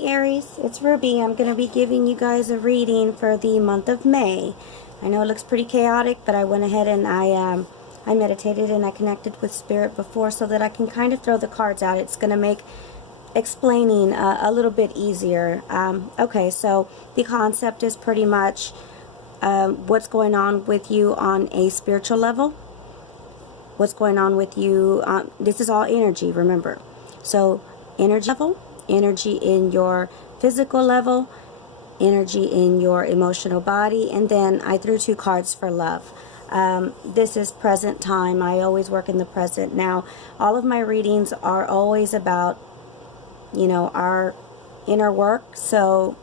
Hey Aries, it's Ruby. I'm going to be giving you guys a reading for the month of May. I know it looks pretty chaotic, but I went ahead and I meditated and I connected with Spirit before so that I can kind of throw the cards out. It's going to make explaining a little bit easier. Okay, so the concept is pretty much what's going on with you on a spiritual level. What's going on with you. This is all energy, remember. So energy level, energy in your physical level, energy in your emotional body, and then I threw 2 cards for love. This is present time. I always work in the present. Now, all of my readings are always about, you know, our inner work. So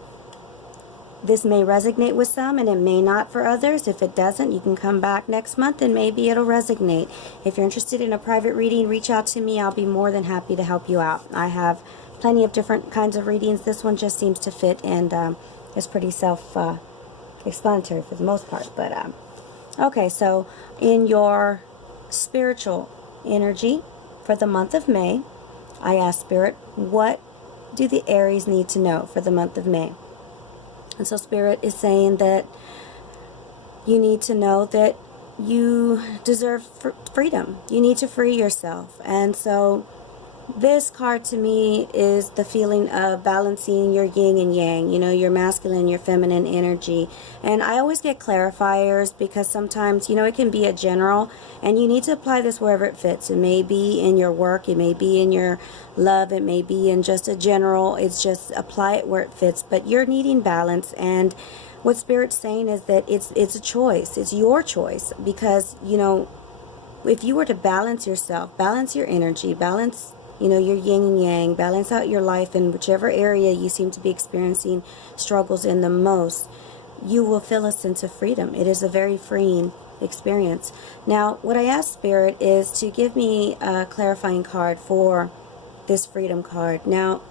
this may resonate with some and it may not for others. If it doesn't, you can come back next month and maybe it'll resonate. If you're interested in a private reading, reach out to me. I'll be more than happy to help you out. I have plenty of different kinds of readings. This one just seems to fit and is pretty self-explanatory for the most part. But okay, so in your spiritual energy for the month of May, I asked Spirit, what do the Aries need to know for the month of May? And so Spirit is saying that you need to know that you deserve freedom. You need to free yourself. And so this card to me is the feeling of balancing your yin and yang, you know, your masculine and your feminine energy. And I always get clarifiers because sometimes, you know, it can be a general and you need to apply this wherever it fits. It may be in your work, it may be in your love, it may be in just a general. It's just apply it where it fits. But you're needing balance, and what Spirit's saying is that it's a choice. It's your choice because, you know, if you were to balance yourself, balance your energy, balance, you know, your yin and yang, balance out your life in whichever area you seem to be experiencing struggles in the most, you will feel a sense of freedom. It is a very freeing experience. Now, what I asked Spirit is to give me a clarifying card for this freedom card. Now,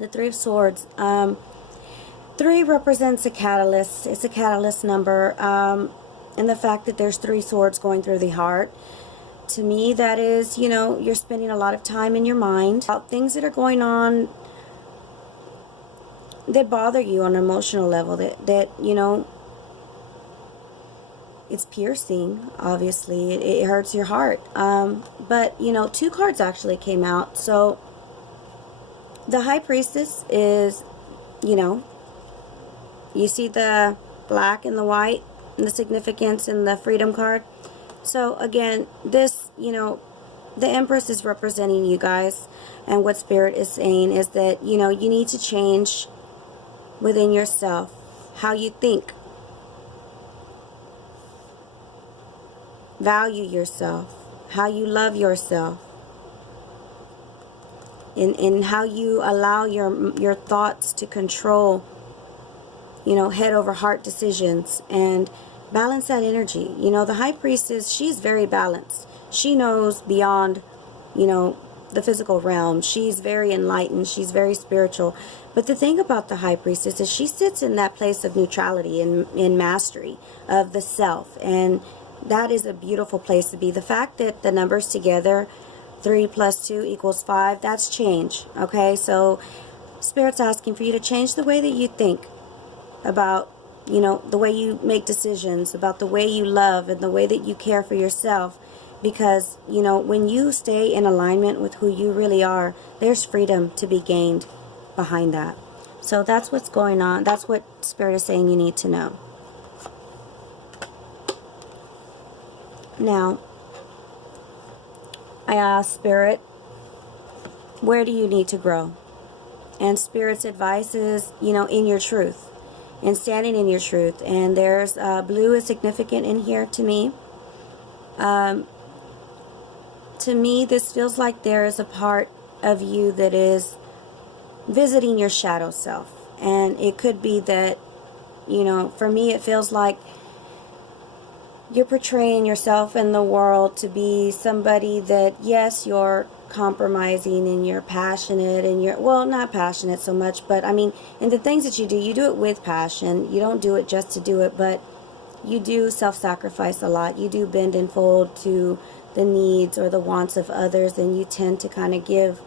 the 3 of Swords, 3 represents a catalyst. It's a catalyst number, and the fact that there's 3 swords going through the heart. To me, that is, you know, you're spending a lot of time in your mind about things that are going on that bother you on an emotional level, that you know, it's piercing, obviously. It hurts your heart. But, you know, 2 cards actually came out. So, the High Priestess is, you know, you see the black and the white and the significance in the Freedom card. So again, this, you know, the Empress is representing you guys, and what Spirit is saying is that, you know, you need to change within yourself how you think, value yourself, how you love yourself, in how you allow your thoughts to control, you know, head over heart decisions, and balance that energy. You know, the High Priestess, she's very balanced. She knows beyond, you know, the physical realm. She's very enlightened. She's very spiritual. But the thing about the High Priestess is she sits in that place of neutrality and in mastery of the self. And that is a beautiful place to be. The fact that the numbers together, 3 + 2 = 5, that's change. Okay, so Spirit's asking for you to change the way that you think about, you know, the way you make decisions, about the way you love and the way that you care for yourself. Because, you know, when you stay in alignment with who you really are, there's freedom to be gained behind that. So that's what's going on. That's what Spirit is saying you need to know. Now, I asked Spirit, where do you need to grow? And Spirit's advice is, you know, in your truth. And standing in your truth. And there's blue is significant in here to me. To me, this feels like there is a part of you that is visiting your shadow self. And it could be that, you know, for me it feels like you're portraying yourself in the world to be somebody that, yes, you're compromising and you're passionate and you're, well, not passionate so much, but I mean, in the things that you do it with passion. You don't do it just to do it, but you do self-sacrifice a lot. You do bend and fold to the needs or the wants of others, and you tend to kind of give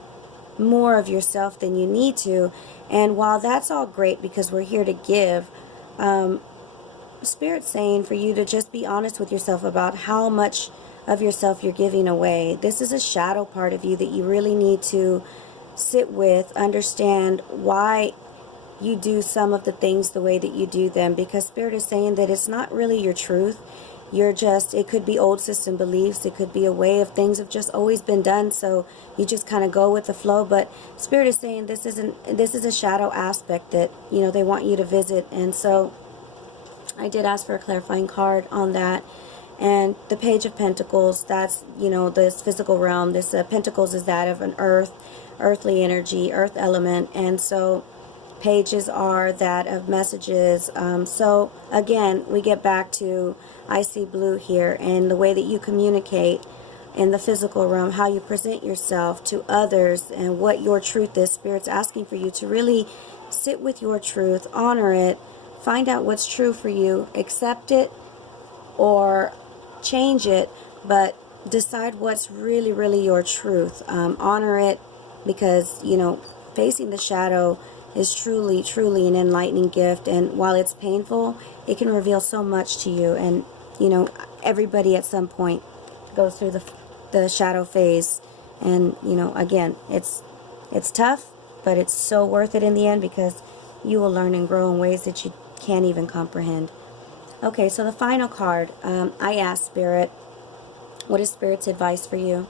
more of yourself than you need to. And while that's all great because we're here to give, Spirit's saying for you to just be honest with yourself about how much of yourself you're giving away. This is a shadow part of you that you really need to sit with, understand why you do some of the things the way that you do them, because Spirit is saying that it's not really your truth. You're just, it could be old system beliefs, it could be a way of things have just always been done, so you just kind of go with the flow. But Spirit is saying this is a shadow aspect that, you know, they want you to visit. And so I did ask for a clarifying card on that. And the Page of Pentacles, that's, you know, this physical realm. This Pentacles is that of an earthly energy, earth element. And so pages are that of messages. So again, we get back to, I see blue here, and the way that you communicate in the physical realm, how you present yourself to others, and what your truth is. Spirit's asking for you to really sit with your truth, honor it, find out what's true for you, accept it or change it, but decide what's really, really your truth. Honor it, because, you know, facing the shadow is truly, truly an enlightening gift. And while it's painful, it can reveal so much to you. And, you know, everybody at some point goes through the shadow phase. And, you know, again, it's tough, but it's so worth it in the end, because you will learn and grow in ways that you can't even comprehend. Okay, so the final card, I asked Spirit, what is Spirit's advice for you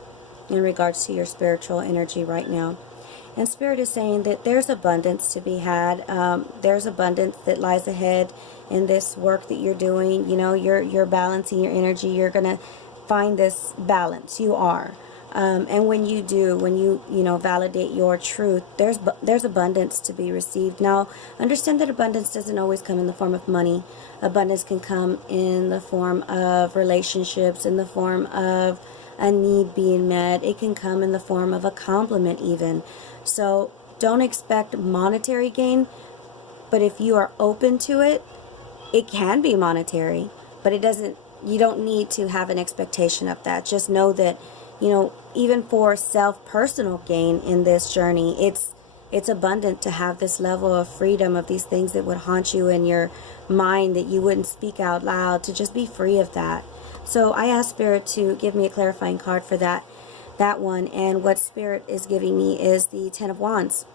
in regards to your spiritual energy right now? And Spirit is saying that there's abundance to be had. There's abundance that lies ahead in this work that you're doing. You know, you're balancing your energy. You're going to find this balance. You are. And when you do, when you know, validate your truth, there's abundance to be received. Now, understand that abundance doesn't always come in the form of money. Abundance can come in the form of relationships, in the form of a need being met. It can come in the form of a compliment even. So don't expect monetary gain, but if you are open to it, it can be monetary, but it doesn't, you don't need to have an expectation of that. Just know that, you know, even for personal gain in this journey, it's abundant to have this level of freedom of these things that would haunt you in your mind that you wouldn't speak out loud, to just be free of that. So I asked Spirit to give me a clarifying card for that one, and what Spirit is giving me is the Ten of Wands.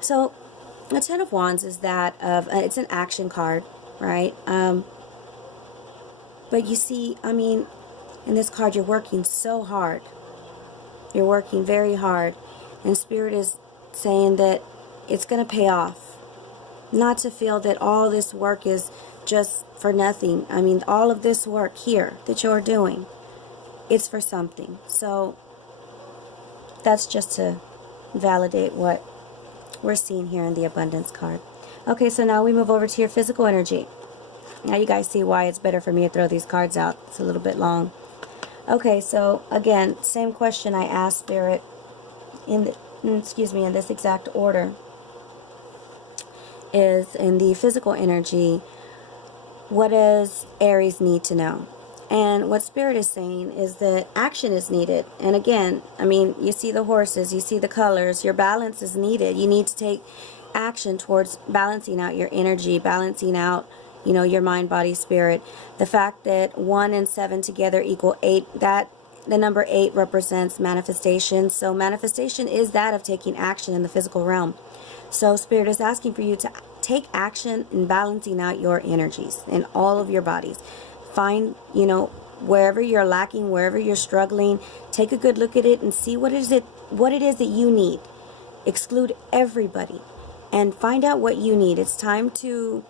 So the Ten of Wands is that of, it's an action card, right? But you see, I mean, in this card, you're working so hard. You're working very hard. And Spirit is saying that it's going to pay off. Not to feel that all this work is just for nothing. I mean, all of this work here that you're doing, it's for something. So that's just to validate what we're seeing here in the abundance card. Okay, so now we move over to your physical energy. Now you guys see why it's better for me to throw these cards out. It's a little bit long. Okay, so again, same question I asked Spirit in this exact order, is in the physical energy, what does Aries need to know? And what Spirit is saying is that action is needed. And again, I mean, you see the horses, you see the colors, your balance is needed. You need to take action towards balancing out your energy, balancing out, you know, your mind, body, spirit. The fact that 1 and 7 together equal 8, that the number 8 represents manifestation. So manifestation is that of taking action in the physical realm. So Spirit is asking for you to take action in balancing out your energies in all of your bodies. Find, you know, wherever you're lacking, wherever you're struggling, take a good look at it and see what it is that you need. Exclude everybody and find out what you need. It's time to,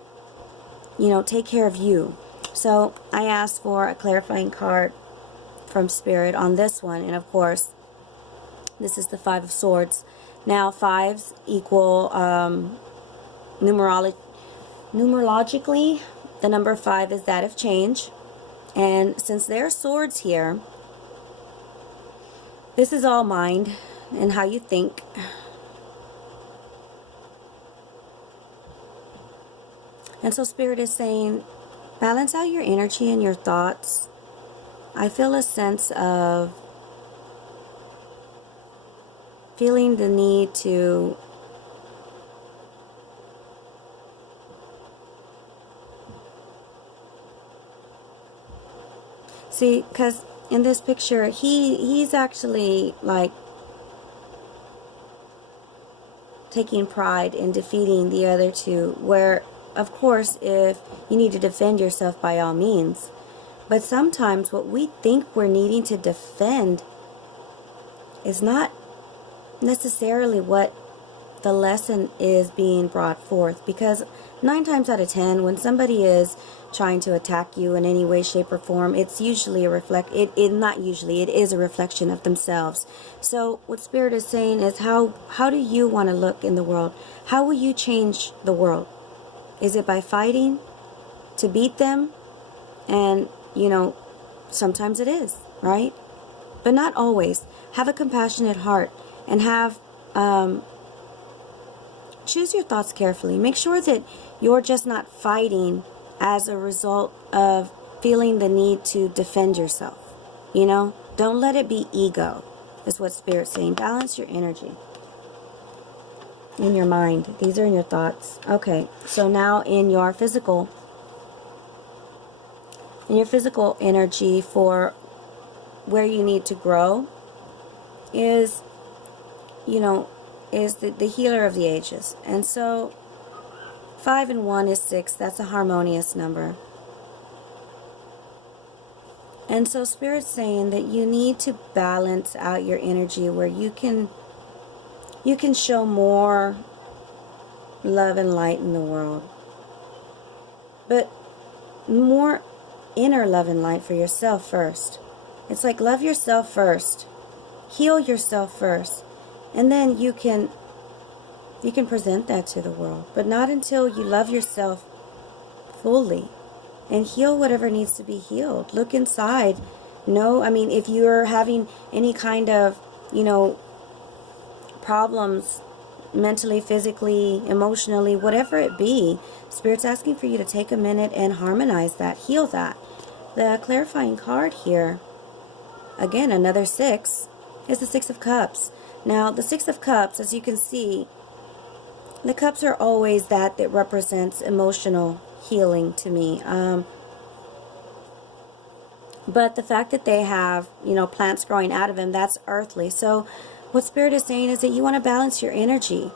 you know, take care of you. So I asked for a clarifying card from Spirit on this one, and of course this is the 5 of Swords. Now 5s equal numerologically, the number 5 is that of change, and since there are swords here, this is all mind and how you think. And so Spirit is saying, balance out your energy and your thoughts. I feel a sense of feeling the need to see, because in this picture, he's actually like taking pride in defeating the other two, where of course if you need to defend yourself, by all means, but sometimes what we think we're needing to defend is not necessarily what the lesson is being brought forth. Because 9 times out of 10, when somebody is trying to attack you in any way, shape, or form, it's usually it is a reflection of themselves. So what Spirit is saying is, how do you want to look in the world? How will you change the world? Is it by fighting to beat them? And sometimes it is, right? But not always. Have a compassionate heart and have choose your thoughts carefully. Make sure that you're just not fighting as a result of feeling the need to defend yourself. Don't let it be ego, is what Spirit's saying. Balance your energy in your mind. These are in your thoughts. Okay, so now in your physical energy, for where you need to grow is the healer of the ages. And so 5 and 1 is 6. That's a harmonious number. And so Spirit's saying that you need to balance out your energy where you can show more love and light in the world, but more inner love and light for yourself first. It's like, love yourself first, heal yourself first, and then you can present that to the world. But not until you love yourself fully and heal whatever needs to be healed. Look inside. If you're having any kind of problems mentally, physically, emotionally, whatever it be, Spirit's asking for you to take a minute and harmonize that, heal that. The clarifying card here, again, another 6, is the 6 of Cups. Now, the 6 of Cups, as you can see, the cups are always that represents emotional healing to me. But the fact that they have, plants growing out of them, that's earthly. So what Spirit is saying is that you want to balance your energy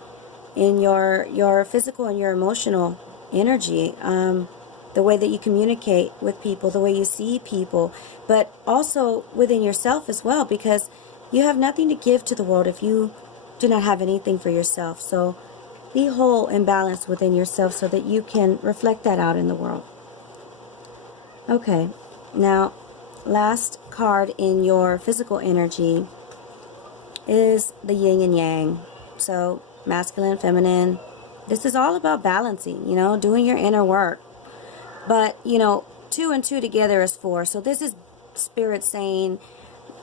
in your physical and your emotional energy. The way that you communicate with people, the way you see people, but also within yourself as well, because you have nothing to give to the world if you do not have anything for yourself. So be whole and balanced within yourself so that you can reflect that out in the world. Okay, now last card in your physical energy is the yin and yang. So masculine, feminine. This is all about balancing, doing your inner work. But, 2 and 2 together is 4. So this is Spirit saying,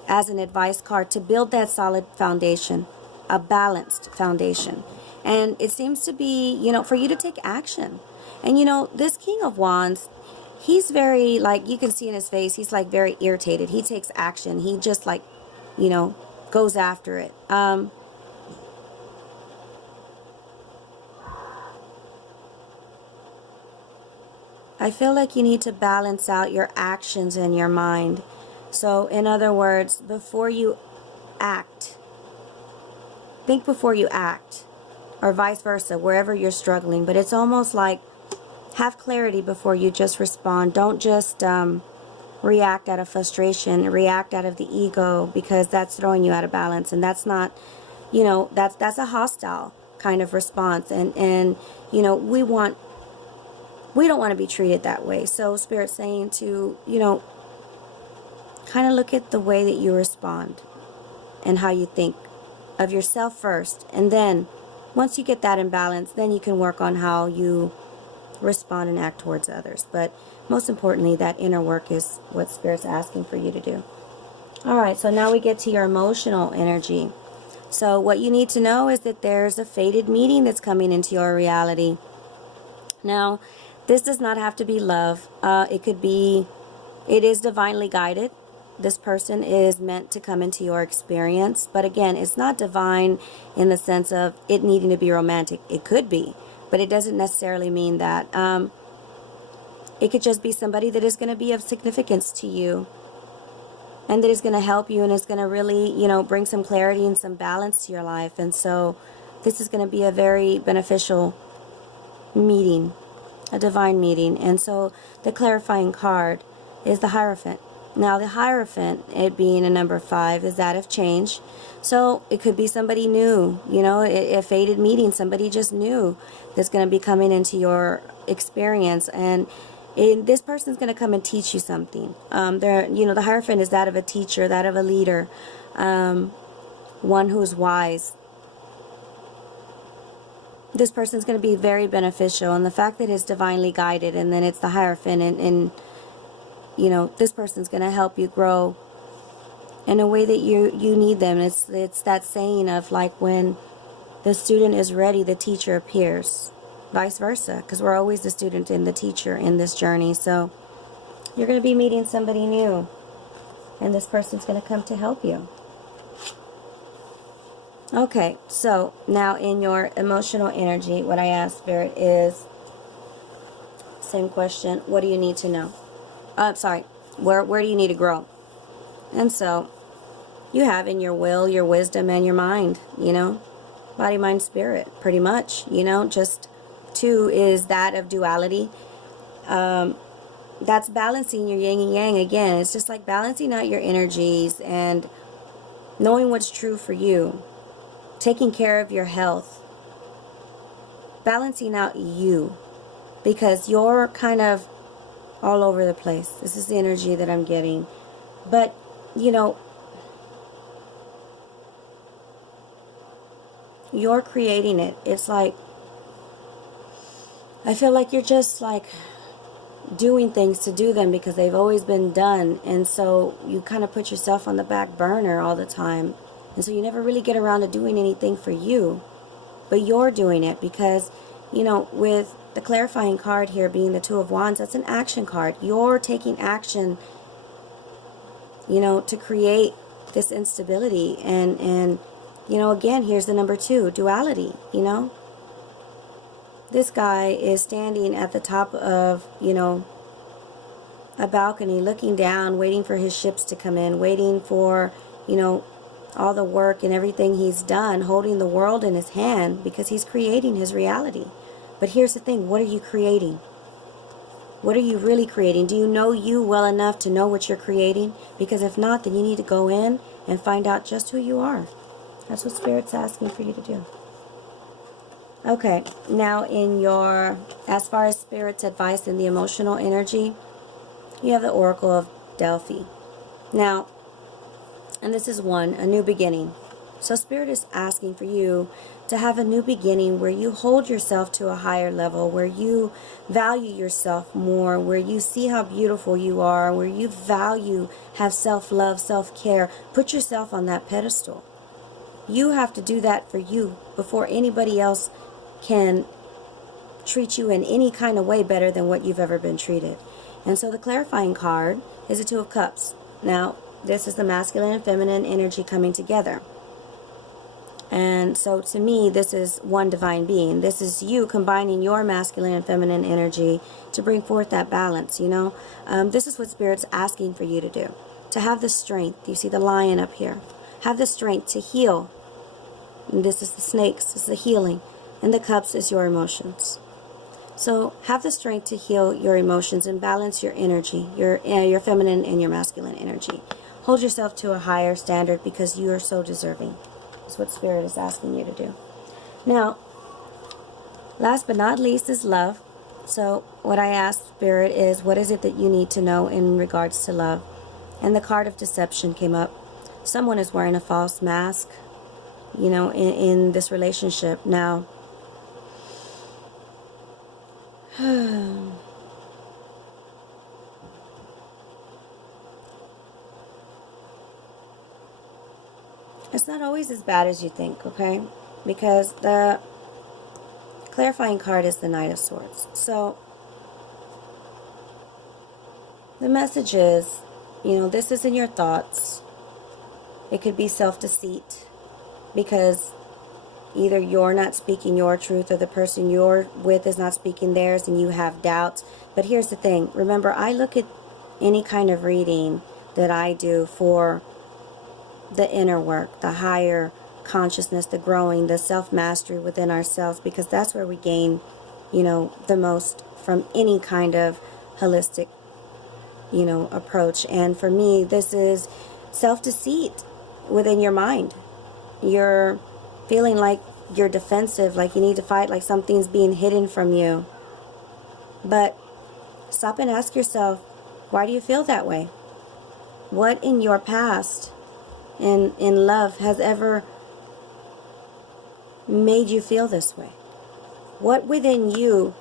as an advice card, to build that solid foundation, a balanced foundation. And it seems to be, for you to take action. And, this King of Wands, he's very, you can see in his face, he's very irritated. He takes action. He just goes after it. I feel like you need to balance out your actions and your mind. So, in other words, before you act, think before you act, or vice versa, wherever you're struggling. But it's almost like, have clarity before you just respond. Don't just react out of frustration, react out of the ego, because that's throwing you out of balance. And that's not, that's a hostile kind of response. And we don't want to be treated that way. So Spirit's saying to, kind of look at the way that you respond and how you think of yourself first. And then once you get that in balance, then you can work on how you respond and act towards others. But most importantly, that inner work is what Spirit's asking for you to do. All right, so now we get to your emotional energy. So what you need to know is that there's a fated meeting that's coming into your reality. Now, this does not have to be love. It is divinely guided. this person is meant to come into your experience. But again, it's not divine in the sense of it needing to be romantic. It could be, but it doesn't necessarily mean that. It could just be somebody that is going to be of significance to you, and that is going to help you, and is going to really, you know, bring some clarity and some balance to your life. And so this is going to be a very beneficial meeting, a divine meeting. And so the clarifying card is the Hierophant. Now the Hierophant, it being a number 5, is that of change. So it could be somebody new, you know, a fated meeting, somebody just new that's going to be coming into your experience. And this person's going to come and teach you something. You know, the Hierophant is that of a teacher, that of a leader, one who's wise. This person's going to be very beneficial, and the fact that it's divinely guided, and then it's the Hierophant, and you know, this person's going to help you grow in a way that you need them. It's that saying of, like, when the student is ready, the teacher appears. Vice versa, because we're always the student and the teacher in this journey. So you're going to be meeting somebody new, and this person's going to come to help you. Okay, so now in your emotional energy, what I ask Spirit is, same question, what do you need to know? Sorry, where do you need to grow? And so you have in your will, your wisdom, and your mind, you know, body, mind, spirit, pretty much, you know. Just 2 is that of duality. That's balancing your yin and yang again. It's just like balancing out your energies and knowing what's true for you, taking care of your health, balancing out you, because you're kind of all over the place. This is the energy that I'm getting. But, you know, you're creating it. It's like, I feel like you're just like doing things to do them because they've always been done. And so you kind of put yourself on the back burner all the time. And so you never really get around to doing anything for you. But you're doing it because, you know, with the clarifying card here being the 2 of Wands, that's an action card. You're taking action, you know, to create this instability. And you know, again, here's the number 2, duality, you know. This guy is standing at the top of, you know, a balcony, looking down, waiting for his ships to come in, waiting for, you know, all the work and everything he's done, holding the world in his hand because he's creating his reality. But here's the thing, what are you creating? What are you really creating? Do you know you well enough to know what you're creating? Because if not, then you need to go in and find out just who you are. That's what Spirit's asking for you to do. Okay, now in your, as far as Spirit's advice in the emotional energy, you have the Oracle of Delphi. Now, and this is 1, a new beginning. So Spirit is asking for you to have a new beginning where you hold yourself to a higher level, where you value yourself more, where you see how beautiful you are, where you value, have self-love, self-care. Put yourself on that pedestal. You have to do that for you before anybody else can treat you in any kind of way better than what you've ever been treated. And so the clarifying card is the 2 of Cups. Now, this is the masculine and feminine energy coming together. And so to me, this is one divine being. This is you combining your masculine and feminine energy to bring forth that balance, you know. This is what Spirit's asking for you to do. To have the strength. You see the lion up here. Have the strength to heal. And this is the snakes. This is the healing. And the cups is your emotions. So have the strength to heal your emotions and balance your energy, your feminine and your masculine energy. Hold yourself to a higher standard because you are so deserving. That's what Spirit is asking you to do. Now, last but not least is love. So what I asked Spirit is, what is it that you need to know in regards to love? And the card of deception came up. Someone is wearing a false mask, you know, in this relationship. Now, it's not always as bad as you think, okay? Because the clarifying card is the Knight of Swords. So the message is, You know, this is in your thoughts. It could be self-deceit, because either you're not speaking your truth or the person you're with is not speaking theirs and you have doubts. But here's the thing. Remember, I look at any kind of reading that I do for the inner work, the higher consciousness, the growing, the self-mastery within ourselves, because that's where we gain, you know, the most from any kind of holistic, you know, approach. And for me, this is self-deceit within your mind. You're feeling like you're defensive, like you need to fight, like something's being hidden from you. But stop and ask yourself, why do you feel that way? What in your past in love has ever made you feel this way? What within you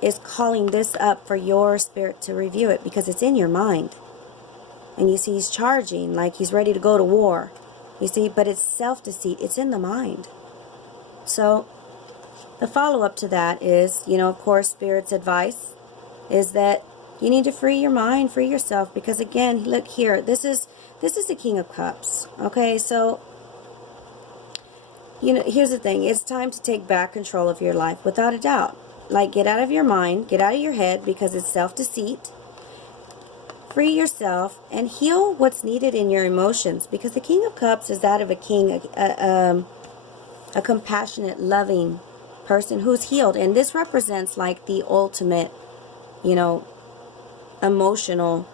is calling this up for your spirit to review it? Because it's in your mind. And you see he's charging like he's ready to go to war. You see, but it's self-deceit. It's in the mind. So the follow-up to that is, you know, of course, Spirit's advice is that you need to free your mind, free yourself. Because again, look here, this is the King of Cups. Okay, so, you know, here's the thing. It's time to take back control of your life, without a doubt. Like, get out of your mind, get out of your head, because it's self-deceit. Free yourself and heal what's needed in your emotions, because the King of Cups is that of a king, a compassionate, loving person who's healed. And this represents like the ultimate, you know, emotional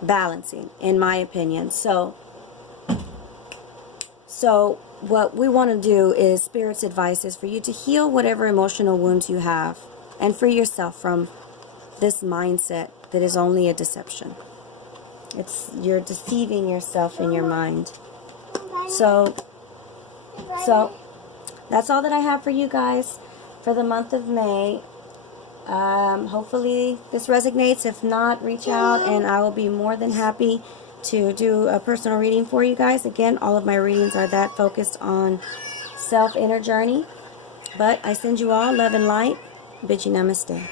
balancing, in my opinion. So what we want to do is, Spirit's advice is for you to heal whatever emotional wounds you have and free yourself from this mindset that is only a deception. You're deceiving yourself in your mind. So that's all that I have for you guys for the month of May. Hopefully this resonates. If not, reach out and I will be more than happy to do a personal reading for you guys. Again, all of my readings are that focused on self-inner journey. But I send you all love and light. Bid you namaste.